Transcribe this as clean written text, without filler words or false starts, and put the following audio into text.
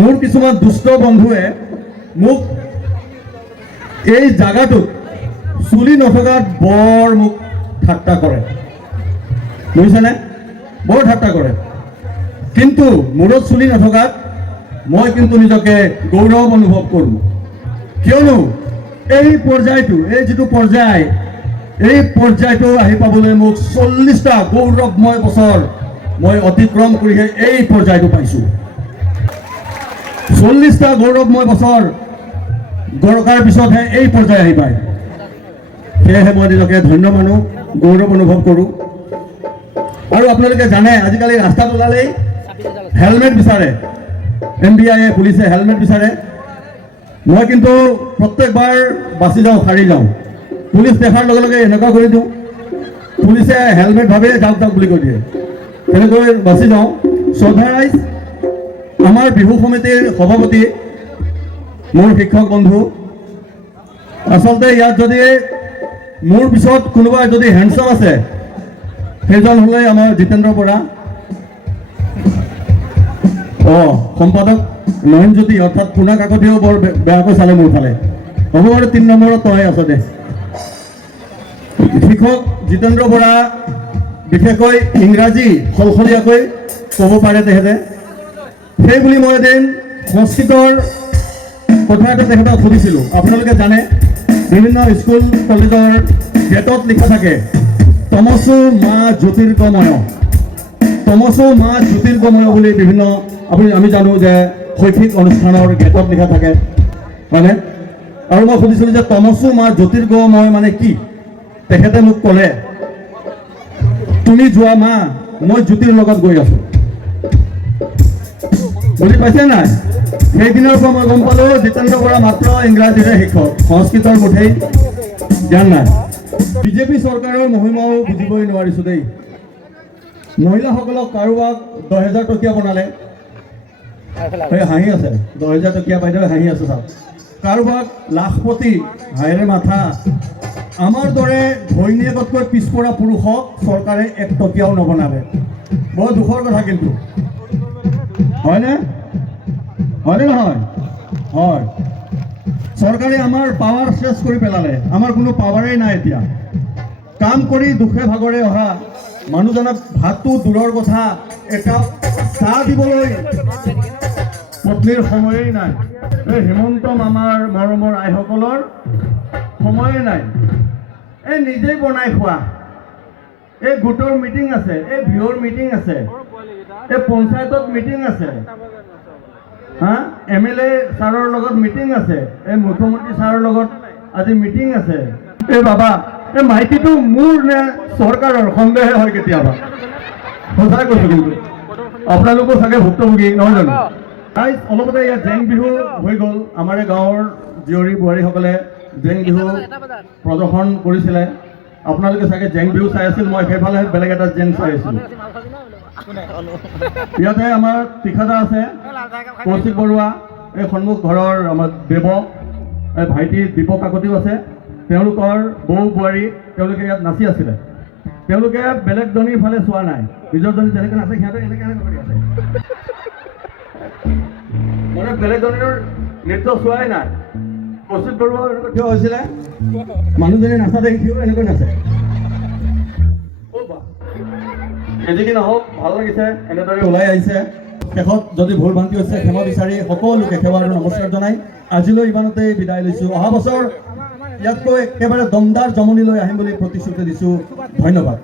মোৰ কিছুমান দুষ্ট বন্ধুৱে মোক এই জায়গাটোত চুলি নথকাত বৰ মোক ঠাট্টা কৰে, বুজিছেনে? বৰ ঠাট্টা কৰে। কিন্তু মূৰত চুলি নথকাত মই কিন্তু নিজকে গৌৰৱ অনুভৱ কৰোঁ। কিয়নো এই পৰ্যায়টো, এই যিটো পৰ্যায়, এই পৰ্যায়টো আহি পাবলৈ মোক 40টা গৌৰৱময় বছৰ মই অতিক্ৰম কৰিহে এই পৰ্যায়টো পাইছোঁ। 40টা গৌৰৱময় বছৰ গৰকাৰ পিছতহে এই পৰ্যায় আহি পায়। সেয়েহে মই নিজকে ধন্য মানো, গৌৰৱ অনুভৱ কৰোঁ। আৰু আপোনালোকে জানে আজিকালি ৰাস্তাত ওলালেই হেলমেট বিচাৰে, MBI পুলিচে হেলমেট বিচাৰে। মই কিন্তু প্ৰত্যেকবাৰ বাচি যাওঁ, সাৰি যাওঁ। পুলিচ দেখাৰ লগে লগে এনেকুৱা কৰি দিওঁ, পুলিচে হেলমেট ভাবে যাওক যাওক বুলি কৈ দিয়ে, তেনেকৈ বাচি যাওঁ। শ্ৰদ্ধা ৰাইজ, আমাৰ বিহু সমিতিৰ সভাপতি মোৰ শিক্ষক বন্ধু, আচলতে ইয়াত যদি মোৰ পিছত কোনোবা যদি হেণ্ডচাম আছে সেইজন হ'লে আমাৰ জিতেন্দ্ৰ বৰা, সম্পাদক নয়নজ্যোতি অৰ্থাৎ পুনা কাকতিয়েও বৰ বেয়াকৈ চালে মোৰ ফালে। হ'ব বাৰু 3 নম্বৰত তই আছ দে। শিক্ষক জিতেন্দ্ৰ বৰা বিশেষকৈ ইংৰাজী সলসলীয়াকৈ ক'ব পাৰে তেখেতে। সেই বুলি মই এদিন সংস্কৃতৰ কথা এটা তেখেতক সুধিছিলোঁ। আপোনালোকে জানে বিভিন্ন স্কুল কলেজৰ গেটত লিখা থাকে তমসো মা জ্যোতিৰ্গময়, তমসো মা জ্যোতিৰ্গময় বুলি বিভিন্ন আমি জানো যে শৈক্ষিক অনুষ্ঠানৰ গেটত লিখা থাকে, হয়নে? আৰু মই সুধিছিলোঁ যে তমসো মা জ্যোতিৰ্গময় মানে কি? তেখেতে মোক ক'লে, তুমি যোৱা মা, মই জ্যোতিৰ লগত গৈ আছোঁ। বুজি পাইছে নাই? সেইদিনৰ পৰা মই গম পালোঁ জিতেন্দ্ৰ বৰা মাত্ৰ ইংৰাজীৰে শিক্ষক, সংস্কৃতৰ মুঠেই জ্ঞান নাই। বিজেপি চৰকাৰৰ মহিমাও বুজিবই নোৱাৰিছোঁ দেই। মহিলাসকলক কাৰোবাক 10,000 টকীয়া বনালে, হাঁহি আছে, 10,000 টকীয়া বাইদেউ হাঁহি আছে চাওক। কাৰোবাক লাখপতি, হাইৰে মাথা। আমাৰ দৰে ঘৈণীয়েকতকৈ পিছপৰা পুৰুষক চৰকাৰে 1 টকীয়াও নবনালে। বৰ দুখৰ কথা কিন্তু, হয়নে? হয়নে নহয়? হয়। চৰকাৰে আমাৰ পাৱাৰ শেষ কৰি পেলালে, আমাৰ কোনো পাৱাৰেই নাই এতিয়া। কাম কৰি দুখে ভাগৰে অহা মানুহজনক ভাতটো দূৰৰ কথা, একাপ চাহ দিবলৈ পত্নীৰ সময়েই নাই। এই হিমন্ত মামাৰ মৰমৰ আইসকলৰ সময়ে নাই। এই নিজেই বনাই খোৱা, এই গোটৰ মিটিং আছে, এই ভিঅ'ৰ মিটিং আছে, এই পঞ্চায়তত মিটিং আছে, MLA ছাৰৰ লগত মিটিং আছে, এই মুখ্যমন্ত্ৰী ছাৰৰ লগত আজি মিটিং আছে। এই বাবা, এই মাইকীটো মোৰ নে চৰকাৰৰ সন্দেহে হয় কেতিয়াবা। সঁচাই কৈছোঁ কিন্তু আপোনালোকো চাগে ভুক্তভোগী নহয় জানো? অলপতে ইয়াত জেং বিহু হৈ গ'ল। আমাৰ গাঁৱৰ জীয়ৰী বোৱাৰীসকলে জেং বিহু প্ৰদৰ্শন কৰিছিলে। আপোনালোকে চাগে জেং বিহু চাই আছিল, মই সেইফালে বেলেগ এটা জেং চাই আছিলোঁ। ইয়াতে আমাৰ তীখাদা আছে, কৌশিক বৰুৱা, এই সন্মুখ ঘৰৰ আমাৰ দেৱ, এই ভাইটি দীপক কাকতিও আছে। তেওঁলোকৰ বৌ বোৱাৰী, তেওঁলোকে ইয়াত নাচি আছিলে। তেওঁলোকে বেলেগজনীৰ ফালে চোৱা নাই, নিজৰজনী যেনেকৈ নাচে সিহঁতে এনেকৈ কৰি আছে, মানে বেলেগজনীৰ নৃত্য চোৱাই নাই। কৌশিক বৰুৱা এনেকৈ থিয় হৈছিলে, মানুহজনী নাচা দেখিও এনেকৈ নাচে। এদিকে নহওক, ভাল লাগিছে এনেদৰে ওলাই আহিছে। শেষত যদি ভুল ভ্ৰান্তি হৈছে ক্ষমা বিচাৰি সকলোকে সেৱা আৰু নমস্কাৰ জনাই আজিলৈ ইমানতেই বিদায় লৈছোঁ। অহা বছৰ ইয়াতকৈ একেবাৰে দমদাৰ জমনি লৈ আহিম বুলি প্ৰতিশ্ৰুতি দিছোঁ। ধন্যবাদ।